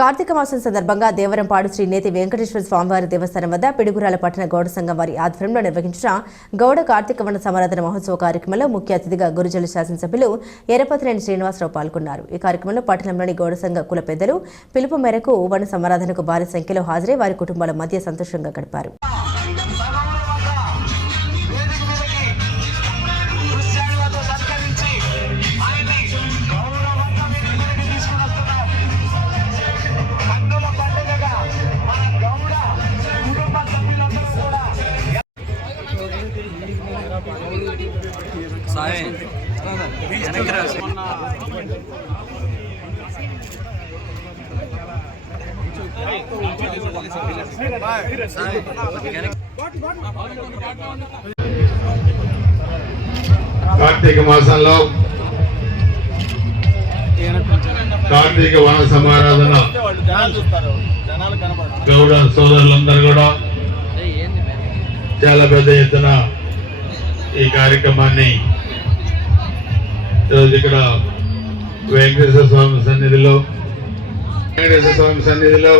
కార్తీక మాసం సందర్భంగా దేవరంపాడు శ్రీ నేతి వెంకటేశ్వర స్వామివారి దేవస్థానం వద్ద పిడుగురాల పట్టణ గౌడ సంఘం వారి ఆధ్వర్యంలో నిర్వహించిన గౌడ కార్తీక వన సమారాధన మహోత్సవ కార్యక్రమంలో ముఖ్య అతిథిగా గురుజల శాసనసభ్యులు ఎర్రపతినేని శ్రీనివాసరావు పాల్గొన్నారు. ఈ కార్యక్రమంలో పట్టణంలోని గౌడ సంఘ కుల పెద్దలు పిలుపు మేరకు వన సమారాధనకు భారీ సంఖ్యలో హాజరై వారి కుటుంబాల మధ్య సంతోషంగా గడిపారు. కార్తీక మాసంలో కార్తీక వన సమారాధన. గౌడ సోదరులందరూ కూడా చాలా పెద్ద ఎత్తున ఈ కార్యక్రమాన్ని ఇక్కడ వెంకటేశ్వర స్వామి సన్నిధిలో వెంకటేశ్వర స్వామి సన్నిధిలో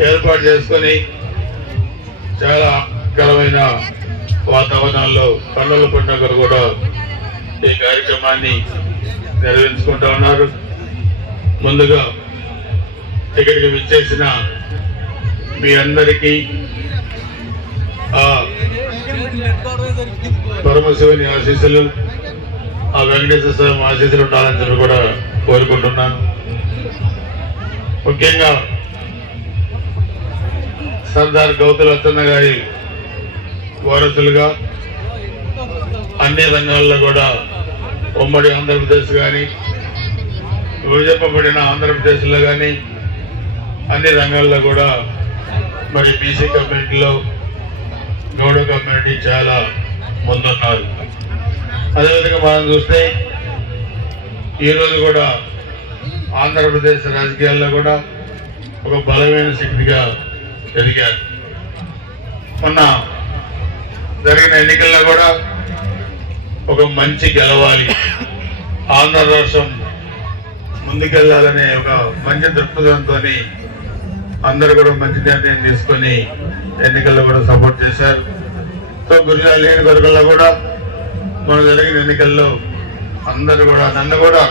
ఏర్పాటు చేసుకొని చాలా కరమైన వాతావరణాల్లో కన్నుల పండుగలు కూడా ఈ కార్యక్రమాన్ని నిర్వహించుకుంటా ఉన్నారు. ముందుగా ఇక్కడికి విచ్చేసిన మీ అందరికీ ఆ పరమశివుని ఆశీస్సులు ఆ వెంకటేశ్వర స్వామి ఆశీస్సులు ఉండాలని చెప్పి కూడా కోరుకుంటున్నాను ముఖ్యంగా సర్దార్ గౌతుల అత్తన్న గారి వారసులుగా అన్ని రంగాల్లో కూడా ఉమ్మడి ఆంధ్రప్రదేశ్ కానీ విభజింపబడిన ఆంధ్రప్రదేశ్లో కానీ అన్ని రంగాల్లో కూడా మరి బీసీ కమ్యూనిటీలో గౌడ కమ్యూనిటీ చాలా ముందున్నారు. అదేవిధంగా మనం చూస్తే ఈరోజు కూడా ఆంధ్రప్రదేశ్ రాజకీయాల్లో కూడా ఒక బలమైన శక్తిగా జరిగారు మొన్న జరిగిన ఎన్నికల్లో కూడా ఒక మంచి గెలవాలి. ఆంధ్ర రాష్ట్రం ముందుకెళ్ళాలనే ఒక మంచి దృక్పథంతో అందరూ కూడా మంచి నిర్ణయం తీసుకొని ఎన్నికల్లో కూడా సపోర్ట్ చేశారు. సో గుజరాత్ నియోజకవర్గంలో కూడా మన జరిగిన ఎన్నికల్లో అందరూ కూడా నన్ను కూడా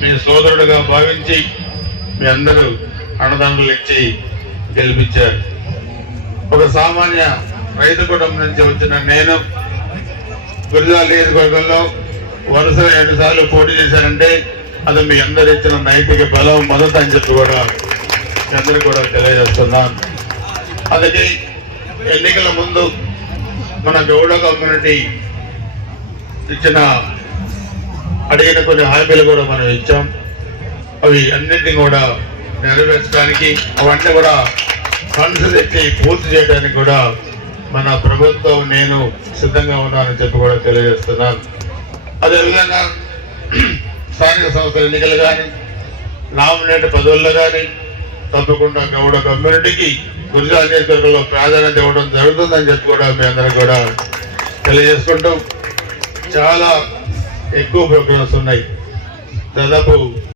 మీ సోదరుడుగా భావించి మీ అందరూ అన్నదండలు ఇచ్చి గెలిపించారు. ఒక సామాన్య రైతు కుటుంబం నుంచి వచ్చిన నేను గురిజాల నియోజకవర్గంలో వరుస ఏడు సార్లు పోటీ చేశానంటే అది మీ అందరు ఇచ్చిన నైతిక బలం మద్దతు అని చెప్పి కూడా మీ అందరూ కూడా తెలియజేస్తున్నాను. అందుకే ఎన్నికల ముందు మన గౌడ కమ్యూనిటీ ఇచ్చిన అడిగిన కొన్ని హామీలు కూడా మనం ఇచ్చాం. అవి అన్నింటినీ కూడా నెరవేర్చడానికి అవన్నీ కూడా ఫండ్స్ తెచ్చి పూర్తి చేయడానికి కూడా మన ప్రభుత్వం నేను సిద్ధంగా ఉన్నానని చెప్పి కూడా తెలియజేస్తున్నాను. అదేవిధంగా స్థానిక సంస్థల ఎన్నికలు కానీ నామినేట్ పదవుల్లో కానీ తప్పకుండా గౌడ కమ్యూనిటీకి గుజరాత్ నియోజకవర్గంలో ప్రాధాన్యత ఇవ్వడం జరుగుతుందని చెప్పి కూడా మీ అందరూ కూడా తెలియజేసుకుంటూ చాలా ఎక్కువ ప్రోగ్రామ్స్ ఉన్నాయి. దాదాపు